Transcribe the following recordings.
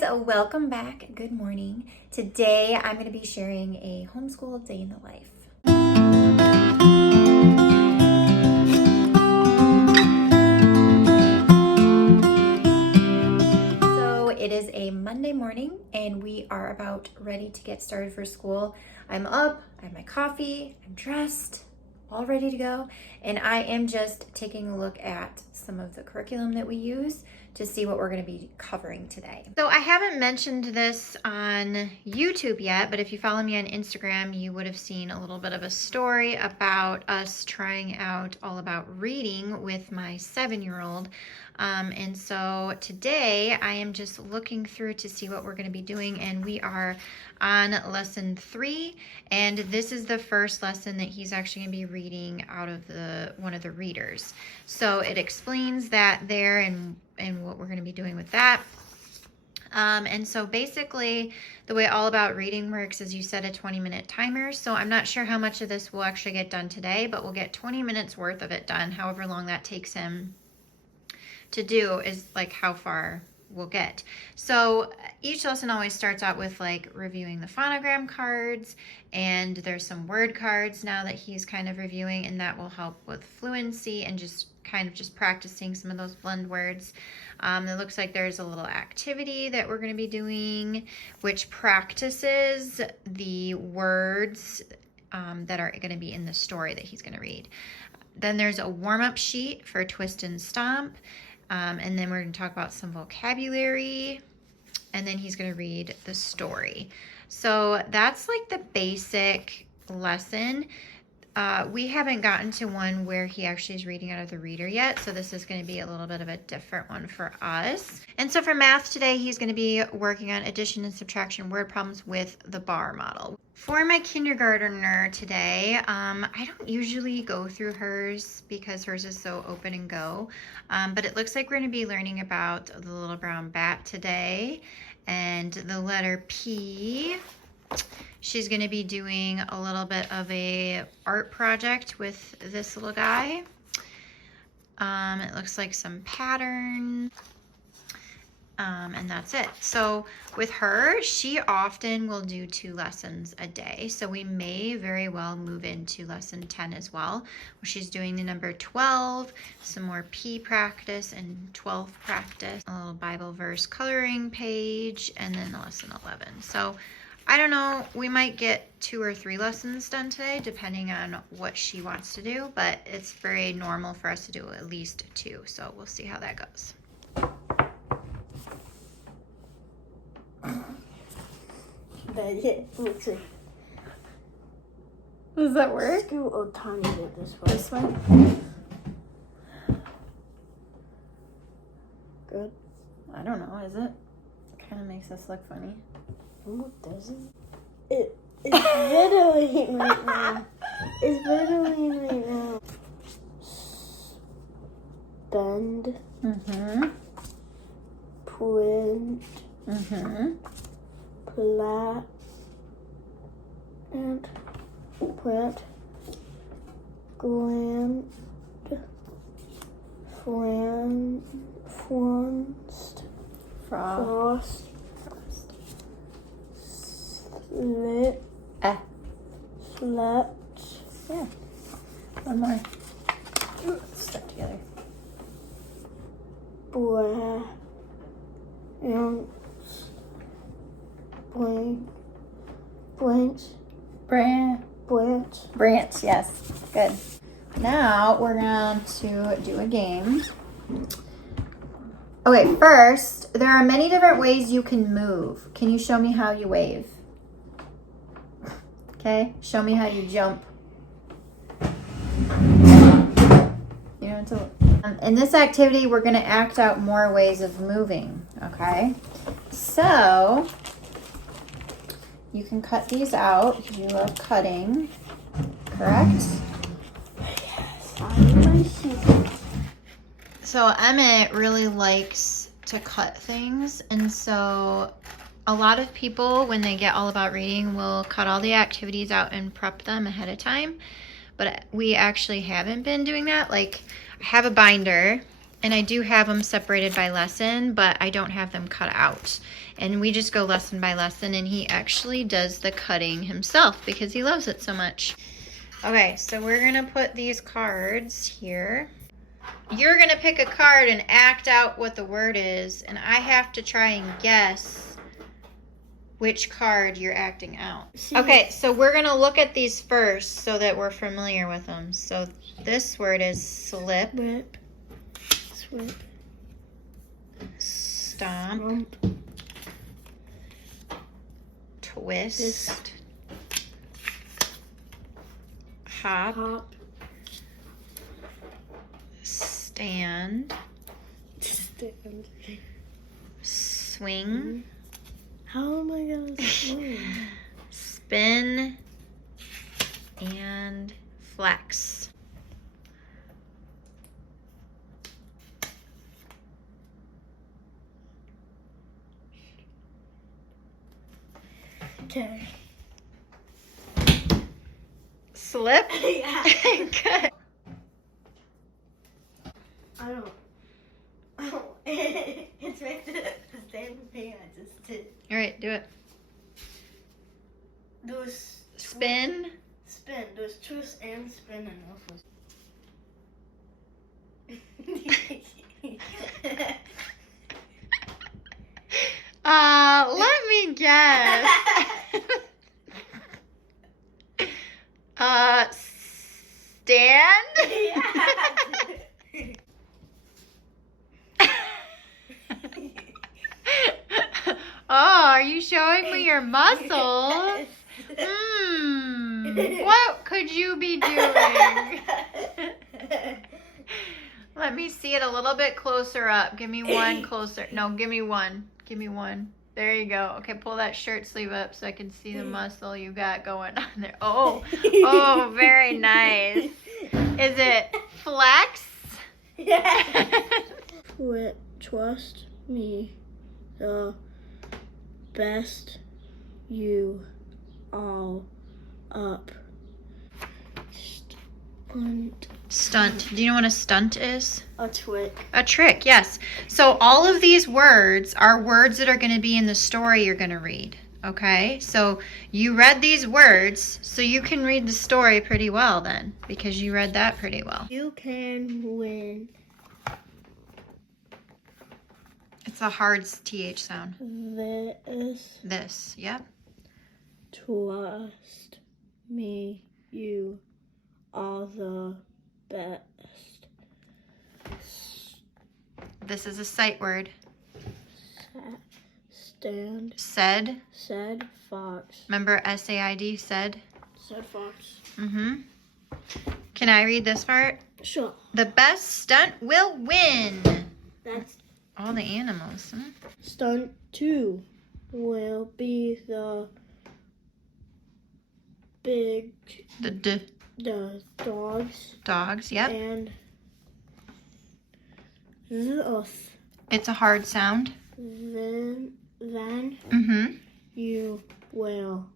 guys, welcome back. Good morning. Today I'm going to be sharing a homeschool day in the life. So it is a Monday morning and we are about ready to get started for school. I'm up, I have my coffee, I'm dressed, all ready to go, and I am just taking a look at some of the curriculum that we use to see what we're going to be covering today. So I haven't mentioned this on YouTube yet, but if you follow me on Instagram, you would have seen a little bit of a story about us trying out All About Reading with my 7-year-old. And so today I am just looking through to see what we're going to be doing, and we are on lesson 3, and this is the first lesson that he's actually going to be reading out of one of the readers. So it explains that there and what we're going to be doing with that. And so basically the way All About Reading works is you set a 20-minute timer. So I'm not sure how much of this will actually get done today, but we'll get 20 minutes worth of it done. However long that takes him to do is like how far we'll get. So each lesson always starts out with like reviewing the phonogram cards, and there's some word cards now that he's kind of reviewing, and that will help with fluency and just kind of just practicing some of those blend words. It looks like there's a little activity that we're going to be doing, which practices the words that are going to be in the story that he's going to read. Then there's a warm-up sheet for twist and stomp. And then we're going to talk about some vocabulary, and then he's going to read the story. So that's like the basic lesson. We haven't gotten to one where he actually is reading out of the reader yet, so this is going to be a little bit of a different one for us. And so for math today, he's going to be working on addition and subtraction word problems with the bar model. For my kindergartner today, I don't usually go through hers because hers is so open and go, but it looks like we're going to be learning about the little brown bat today and the letter P. She's going to be doing a little bit of a art project with this little guy. It looks like some pattern. And that's it. So with her, she often will do 2 lessons a day. So we may very well move into lesson 10 as well, where she's doing the number 12, some more P practice and 12 practice, a little Bible verse coloring page, and then lesson 11. So I don't know, we might get 2 or 3 lessons done today, depending on what she wants to do, but it's very normal for us to do at least 2. So we'll see how that goes. That's it. Looks like. Does that work? Scoot a tiny bit this way. This way? Good. I don't know, is it? Kind of makes us look funny. No, it doesn't. It's videoing right now. It's videoing right now. Bend. Mm-hmm. Print. Mm-hmm. Plat. And print. Gland. Flanced. Frost. Slit. Slept. Yeah. One more. Stuck together. Branch, yes. Good. Now we're going to do a game. Okay, first, there are many different ways you can move. Can you show me how you wave? Okay, show me how you jump. You know, in this activity, we're going to act out more ways of moving, okay? So, you can cut these out because you love cutting, correct? Yes, I see. So Emmett really likes to cut things, and so a lot of people, when they get All About Reading, will cut all the activities out and prep them ahead of time, but we actually haven't been doing that. Like, I have a binder And I do have them separated by lesson, but I don't have them cut out. And we just go lesson by lesson, and he actually does the cutting himself because he loves it so much. Okay, so we're gonna put these cards here. You're gonna pick a card and act out what the word is, and I have to try and guess which card you're acting out. Okay, so we're gonna look at these first so that we're familiar with them. So this word is slip. Rip. Swip. Stomp. Twist. Hop. Hop. Stand. Stand. Swing. How am I gonna swing? Spin. And flex. Okay. Slip? Yeah. Good. I don't. Oh, it's right the same thing I just did. All right, do it. Those Spin. spin. Those twist and spin and also. Let me guess. Stand? Oh, are you showing me your muscles? What could you be doing? Let me see it a little bit closer up. Give me one closer. No, give me one. Give me one. There you go. Okay, pull that shirt sleeve up so I can see the muscle you got going on there. Oh, oh, very nice. Is it flex? Trust me, the best you all up. Stunt. Stunt. Do you know what a stunt is? A trick. A trick, yes. So all of these words are words that are going to be in the story you're going to read. Okay? So you read these words, so you can read the story pretty well then, because you read that pretty well. You can win. It's a hard TH sound. This. Yep. Trust me, you are the best. This is a sight word. Stand. Said. Said fox. Remember SAID, said? Said fox. Mm-hmm. Can I read this part? Sure. The best stunt will win. That's All the animals. Huh? stunt 2 will be the big The dogs dogs, yep. and the It's a hard sound. then Mm-hmm. you will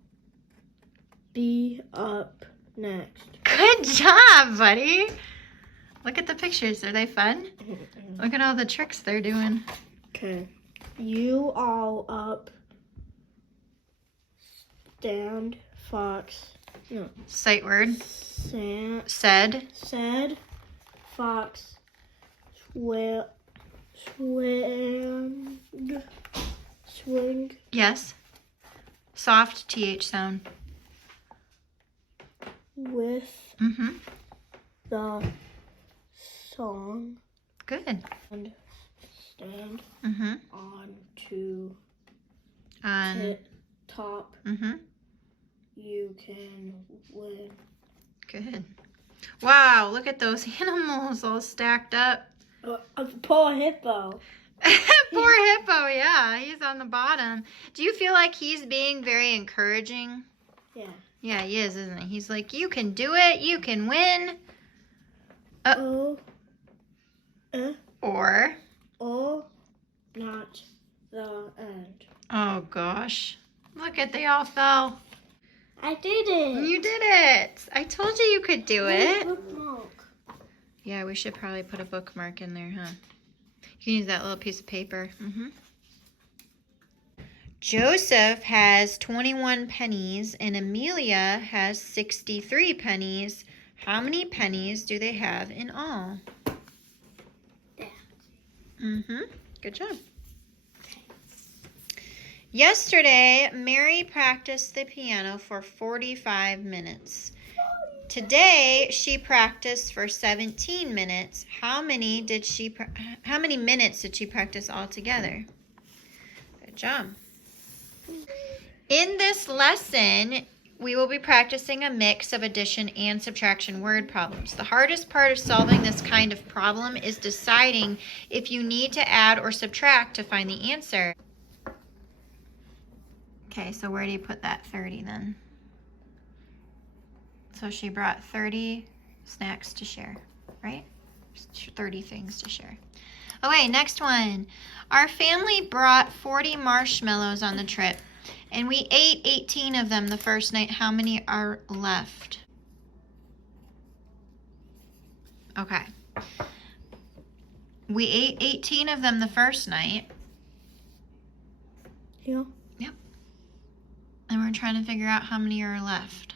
be up next. Good job, buddy. Look at the pictures. Are they fun? Look at all the tricks they're doing. Okay. You all up. Stand fox. No. Sight word. Said. Said fox. Swing. Yes. Soft TH sound. With Mm-hmm. the song Good. and stand Mm-hmm. on to On. top. Mm-hmm. You can win. Good. Wow, look at those animals all stacked up. A poor hippo. Poor hippo, yeah. He's on the bottom. Do you feel like he's being very encouraging? Yeah. Yeah, he is, isn't he? He's like, you can do it. You can win. Or. Not the end. Oh, gosh. Look at, they all fell. I did it. You did it. I told you you could do it. Bookmark. Yeah, we should probably put a bookmark in there, huh? You can use that little piece of paper. Joseph has 21 pennies and Amelia has 63 pennies. How many pennies do they have in all? There. Good job. Yesterday, Mary practiced the piano for 45 minutes. Today, she practiced for 17 minutes. How many minutes did she practice altogether? Good job. In this lesson, we will be practicing a mix of addition and subtraction word problems. The hardest part of solving this kind of problem is deciding if you need to add or subtract to find the answer. Okay, so where do you put that 30 then? So she brought 30 snacks to share, right? 30 things to share. Okay, next one. Our family brought 40 marshmallows on the trip, and we ate 18 of them the first night. How many are left? Okay. We ate 18 of them the first night. Yeah. Yep. And we're trying to figure out how many are left.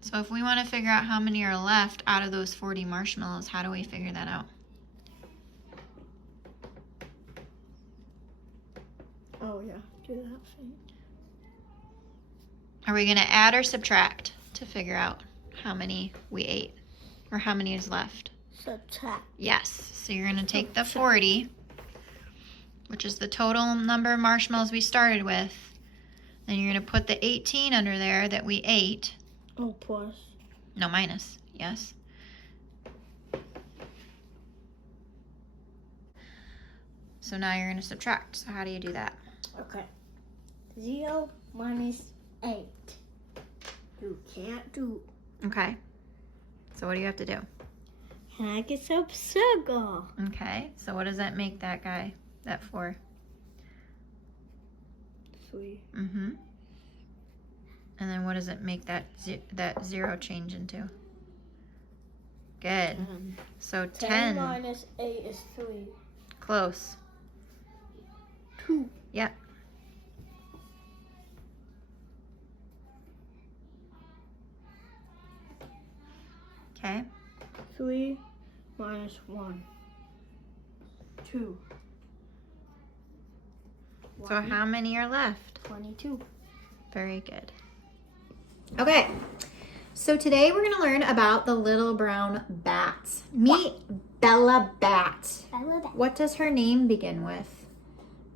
So if we want to figure out how many are left out of those 40 marshmallows, how do we figure that out? Oh, yeah. Do that thing. Are we going to add or subtract to figure out how many we ate or how many is left? Subtract. Yes. So you're going to take the 40, which is the total number of marshmallows we started with. Then you're going to put the 18 under there that we ate. Oh, plus. No, minus. Yes. So now you're going to subtract. So how do you do that? Okay. 0 minus 8. You can't do. Okay. So what do you have to do? And I get some sugar. Okay. So what does that make that guy? That 4? 3. And then what does it make that 0 change into? Good. So 10. 10 minus 8 is 3. Close. 2. Yep. Okay. 3 minus 1. 2. So how many are left? 22. Very good. Okay. So today we're going to learn about the little brown bat. Meet Bella Bat. Bella Bat. What does her name begin with?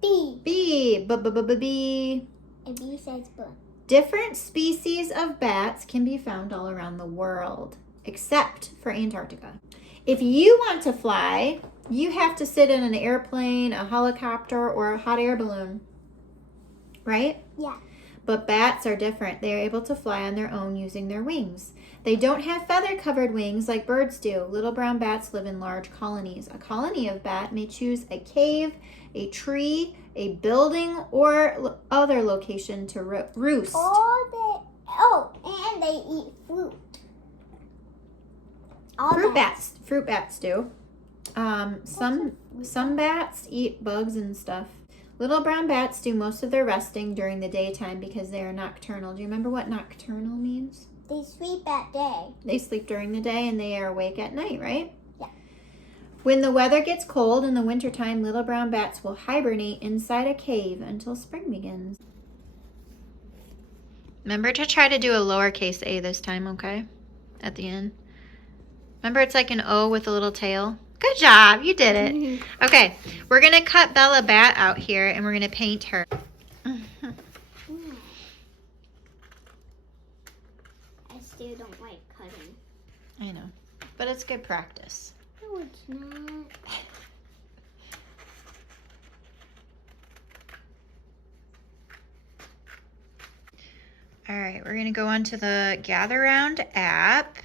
B. B. B. And B says book. Different species of bats can be found all around the world, except for Antarctica. If you want to fly, you have to sit in an airplane, a helicopter, or a hot air balloon, right? Yeah. But bats are different. They are able to fly on their own using their wings. They don't have feather-covered wings like birds do. Little brown bats live in large colonies. A colony of bat may choose a cave, a tree, a building, or other location to roost. And they eat fruit. Fruit bats do. Some bats eat bugs and stuff. Little brown bats do most of their resting during the daytime because they are nocturnal. Do you remember what nocturnal means? They sleep at day. They sleep during the day and they are awake at night, right? Yeah. When the weather gets cold in the wintertime, little brown bats will hibernate inside a cave until spring begins. Remember to try to do a lowercase a this time, okay? At the end. Remember it's like an O with a little tail? Good job, you did it. Okay, we're going to cut Bella Bat out here and we're going to paint her. I still don't like cutting. I know, but it's good practice. No, it's not. All right, we're going to go on to the Gather Round app.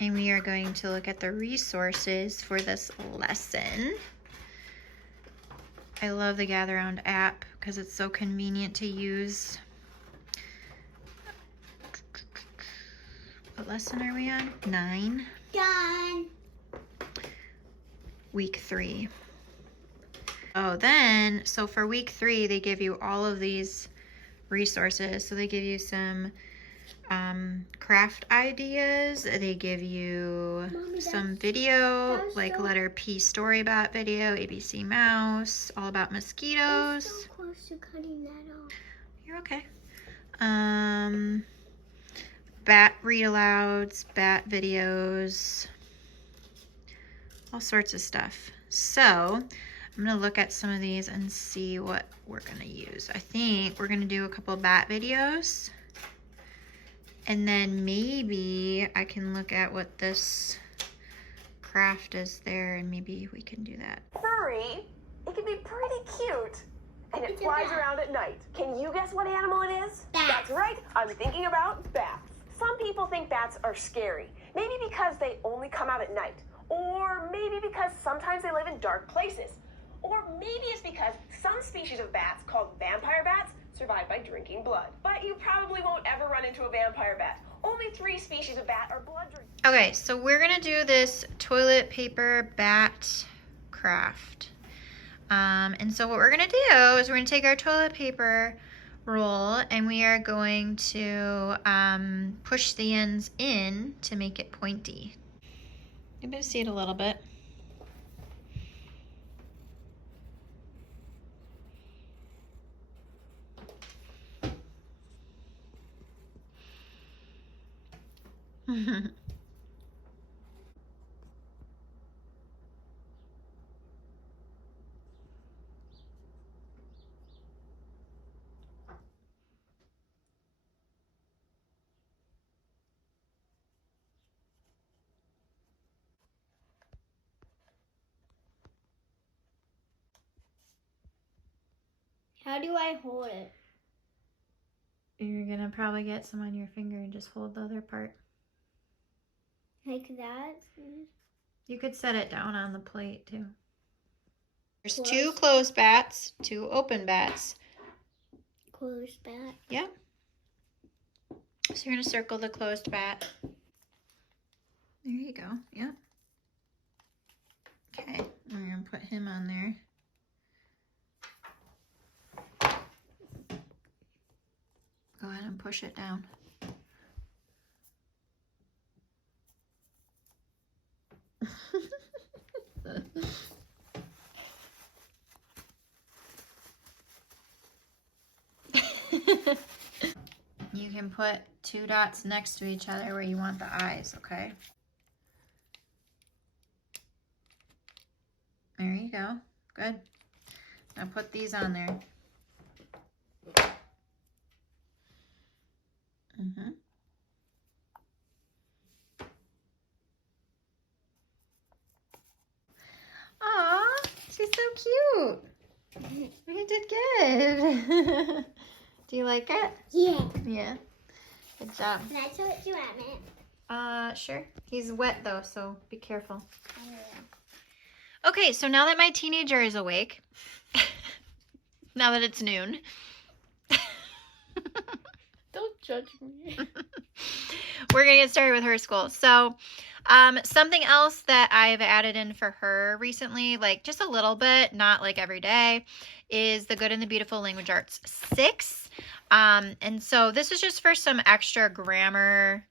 And we are going to look at the resources for this lesson. I love the Gather Round app because it's so convenient to use. What lesson are we on? 9. Done. Week 3. Oh, then, so for week 3, they give you all of these resources. So they give you some craft ideas. They give you Mommy, some video, that's like so, letter P Storybot video, ABC Mouse, all about mosquitoes. so close to cutting that off. You're okay. Bat read alouds, bat videos, all sorts of stuff. So I'm gonna look at some of these and see what we're gonna use. I think we're gonna do a couple bat videos, and then maybe I can look at what this craft is there, and maybe we can do that. Furry, it can be pretty cute. And it flies around at night. Can you guess what animal it is? Bat. That's right, I'm thinking about bats. Some people think bats are scary. Maybe because they only come out at night. Or maybe because sometimes they live in dark places. Or maybe it's because some species of bats, called vampire bats, survive by drinking blood. But you probably won't ever run into a vampire bat. Only 3 species of bat are blood drinkers. Okay, so we're gonna do this toilet paper bat craft. And so what we're gonna do is we're gonna take our toilet paper roll and we are going to push the ends in to make it pointy. You can see it a little bit. How do I hold it? You're gonna probably get some on your finger and just hold the other part. Like that? You could set it down on the plate too. There's Closed. 2 closed bats, 2 open bats. Closed bat. Yep. So you're gonna circle the closed bat. There you go. Yep. Okay, we're gonna put him on there. Go ahead and push it down. You can put 2 dots next to each other where you want the eyes, okay? There you go. Good. Now put these on there. Mm-hmm. Aw, she's so cute. You did good. Do you like it? Yeah. Yeah. Good job. Can I show it to Emmett? Sure. He's wet though, so be careful. Oh, Okay, so now that my teenager is awake, now that it's noon, don't judge me. we're gonna get started with her school. So something else that I've added in for her recently, like just a little bit, not like every day, is the Good and the Beautiful Language Arts 6. And so this is just for some extra grammar,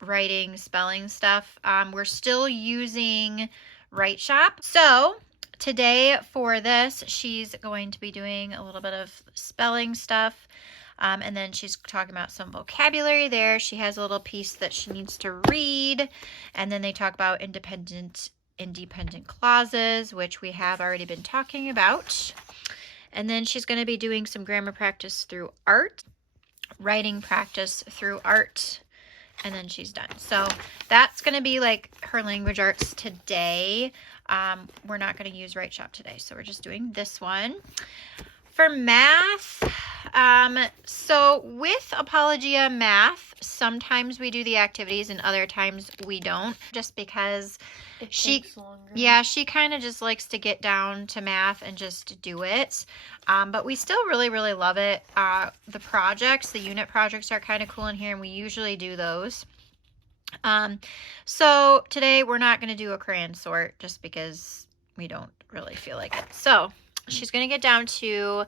writing, spelling stuff. We're still using Write Shop. So today for this, she's going to be doing a little bit of spelling stuff. And then she's talking about some vocabulary there. She has a little piece that she needs to read. And then they talk about independent clauses, which we have already been talking about. And then she's going to be doing some grammar practice through art, writing practice through art, and then she's done. So that's going to be like her language arts today. We're not going to use Write Shop today, so we're just doing this one. For math, so with Apologia Math, sometimes we do the activities and other times we don't, just because It she takes longer. yeah, she kind of just likes to get down to math and just do it. But we still really, really love it. The projects, the unit projects are kind of cool in here, and we usually do those. So today we're not going to do a crayon sort just because we don't really feel like it. So she's going to get down to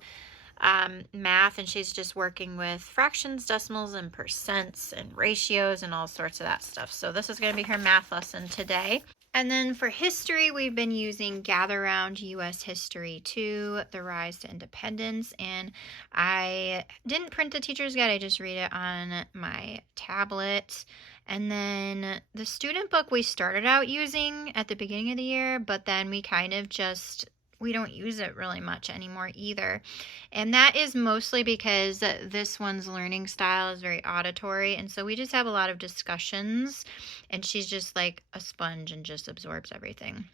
math, and she's just working with fractions, decimals, and percents and ratios and all sorts of that stuff. So this is going to be her math lesson today. And then for history, we've been using Gather Round U.S. History 2, The Rise to Independence. And I didn't print the teacher's guide. I just read it on my tablet. And then the student book we started out using at the beginning of the year, but then we kind of just, we don't use it really much anymore either. And that is mostly because this one's learning style is very auditory. And so we just have a lot of discussions, and she's just like a sponge and just absorbs everything.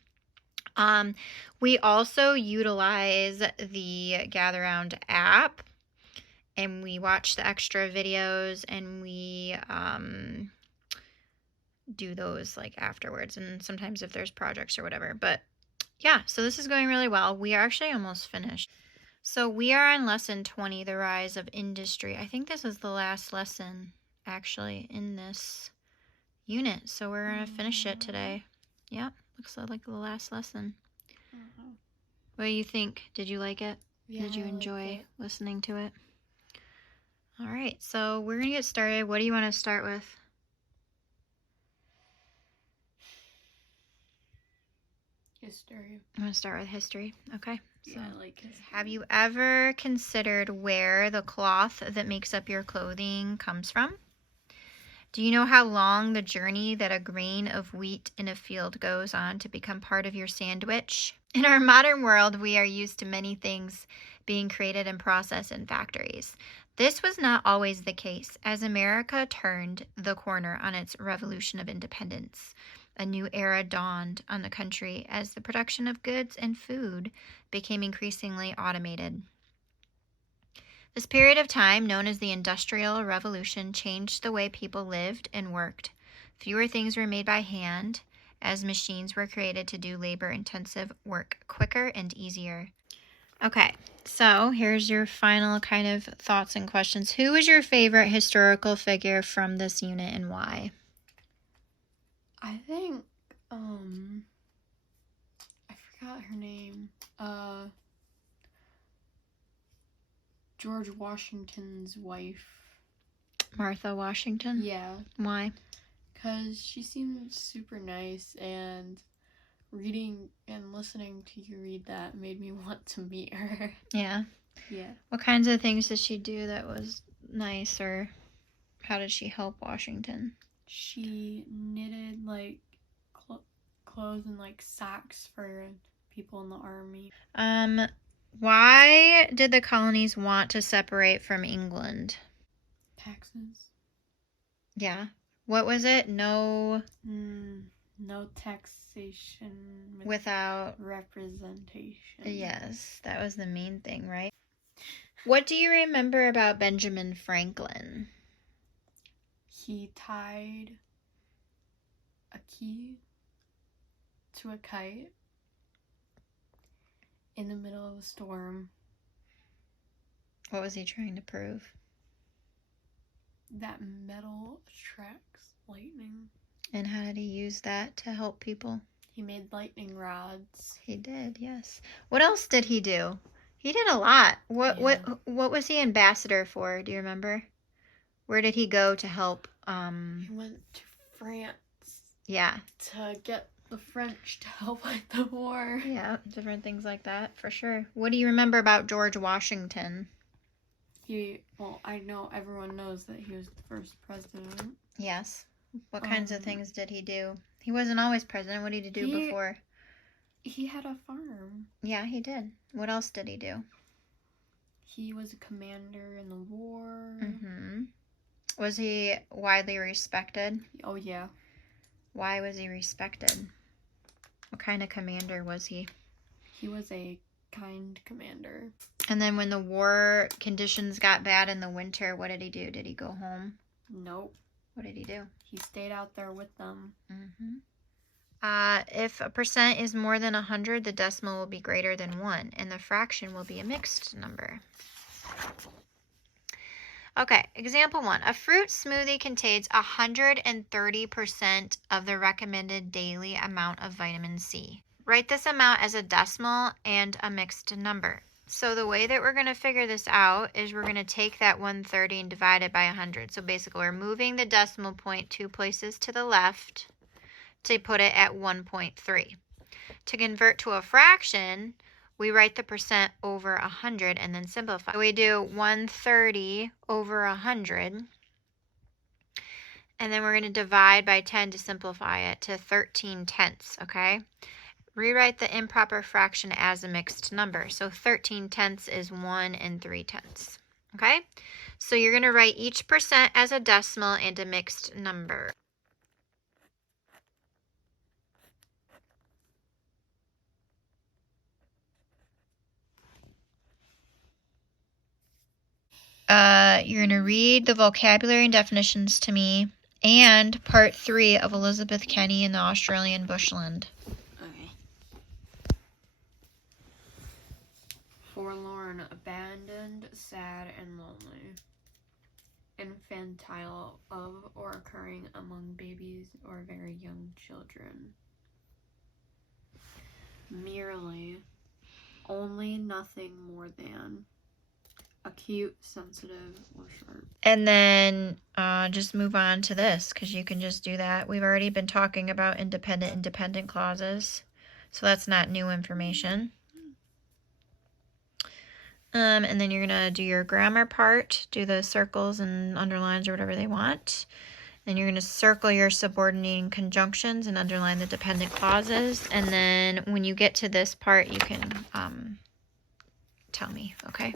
We also utilize the Gather Round app, and we watch the extra videos, and we do those like afterwards, and sometimes if there's projects or whatever. But yeah, so this is going really well. We are actually almost finished. So we are on lesson 20, The Rise of Industry. I think this is the last lesson actually in this unit. So we're going to finish it today. Yeah, looks like the last lesson. What do you think? Did you like it? Yeah, Did you I liked enjoy it. listening to it? All right, so we're going to get started. What do you want to start with? History. I'm going to start with history. Okay. So, Yeah, I like history. have you ever considered where the cloth that makes up your clothing comes from? Do you know how long the journey that a grain of wheat in a field goes on to become part of your sandwich? In our modern world, we are used to many things being created and processed in factories. This was not always the case as America turned the corner on its revolution of independence. A new era dawned on the country as the production of goods and food became increasingly automated. This period of time, known as the Industrial Revolution, changed the way people lived and worked. Fewer things were made by hand, as machines were created to do labor-intensive work quicker and easier. Okay, so here's your final kind of thoughts and questions. Who is your favorite historical figure from this unit and why? I think, I forgot her name. George Washington's wife. Martha Washington? Yeah, Why? because she seemed super nice, and reading and listening to you read that made me want to meet her. Yeah. Yeah. What kinds of things did she do that was nice, or how did she help Washington? She knitted like clothes and like socks for people in the army. Why did the colonies want to separate from England? Taxes. Yeah. What was it? No No taxation without representation. Yes, that was the main thing, right? What do you remember about Benjamin Franklin? He tied a key to a kite in the middle of a storm. What was he trying to prove? That metal attracts lightning. And how did he use that to help people? He made lightning rods. He did, yes. What else did he do? He did a lot. What was he ambassador for? Do you remember? Where did he go to help? He went to France. Yeah. To get the French to help fight the war. Yeah, different things like that, for sure. What do you remember about George Washington? I know everyone knows that he was the first president. Yes. What kinds of things did he do? He wasn't always president. What did he do before? He had a farm. Yeah, he did. What else did he do? He was a commander in the war. Mm-hmm. Was he widely respected? Oh, yeah. Why was he respected? What kind of commander was he? He was a kind commander. And then when the war conditions got bad in the winter, what did he do? Did he go home? Nope. What did he do? He stayed out there with them. Mm-hmm. If a percent is more than 100, the decimal will be greater than 1, and the fraction will be a mixed number. Okay, example 1. A fruit smoothie contains 130% of the recommended daily amount of vitamin C. write this amount as a decimal and a mixed number. So the way that we're going to figure this out is we're going to take that 130 and divide it by 100. So basically we're moving the decimal point 2 places to the left to put it at 1.3. To convert to a fraction, we write the percent over 100 and then simplify. So we do 130 over 100. And then we're going to divide by 10 to simplify it to 13 tenths, okay? Rewrite the improper fraction as a mixed number. So 13 tenths is 1 3/10, okay? So you're going to write each percent as a decimal and a mixed number. You're going to read the vocabulary and definitions to me and part 3 of Elizabeth Kenny in the Australian bushland. Okay. Forlorn, abandoned, sad, and lonely. Infantile, of or occurring among babies or very young children. Merely, only, nothing more than. Acute, sensitive, or sharp. And then just move on to this because you can just do that. We've already been talking about independent and dependent clauses, so that's not new information. And then you're going to do your grammar part, do the circles and underlines or whatever they want. Then you're going to circle your subordinating conjunctions and underline the dependent clauses. And then when you get to this part, you can tell me, okay?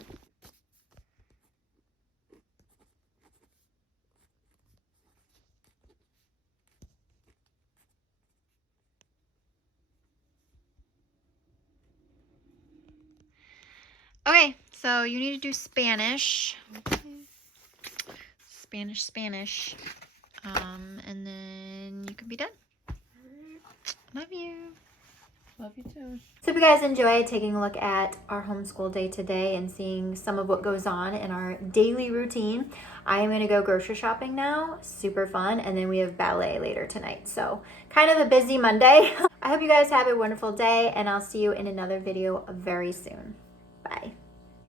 Okay, so you need to do Spanish. Okay. Spanish. And then you can be done. Love you. Love you too. So if you guys enjoyed taking a look at our homeschool day today and seeing some of what goes on in our daily routine, I am going to go grocery shopping now. Super fun. And then we have ballet later tonight. So kind of a busy Monday. I hope you guys have a wonderful day and I'll see you in another video very soon. Bye.